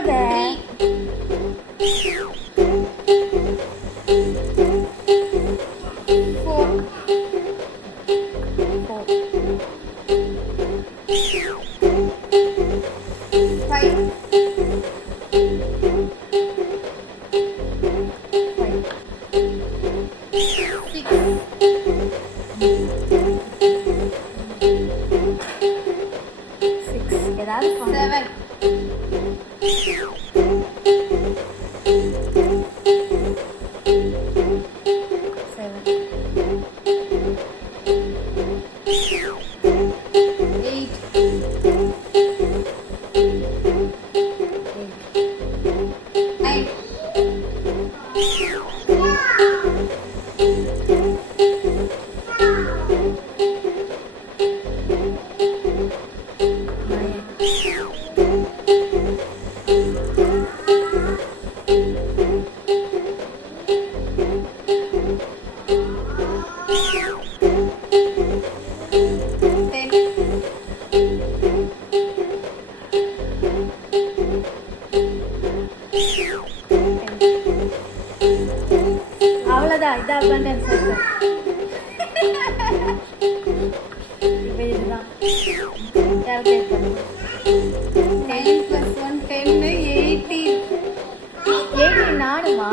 அழுகாத. 18 நானுமா?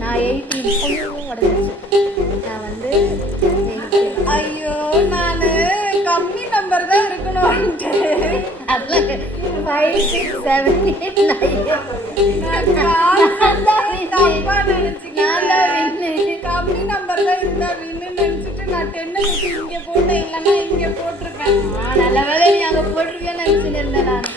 நான் 18 உடஞ்சிச்சு. நான் வந்து ஐயோ நானு கம்மி நம்பர் தான் இருக்கணும்ட்டு அதெல்லாம் 5 6 7 8 9 கம்மி நம்பர் தான் இருந்தா வின்னு நினைச்சிட்டு நான் 10 இங்க போட்டேன், இல்லைன்னா இங்க போட்டிருக்கேன். நல்ல வேலை நீ அங்க போட்டிருக்கேன்னு நினைச்சுட்டு இருந்தேன் நான்.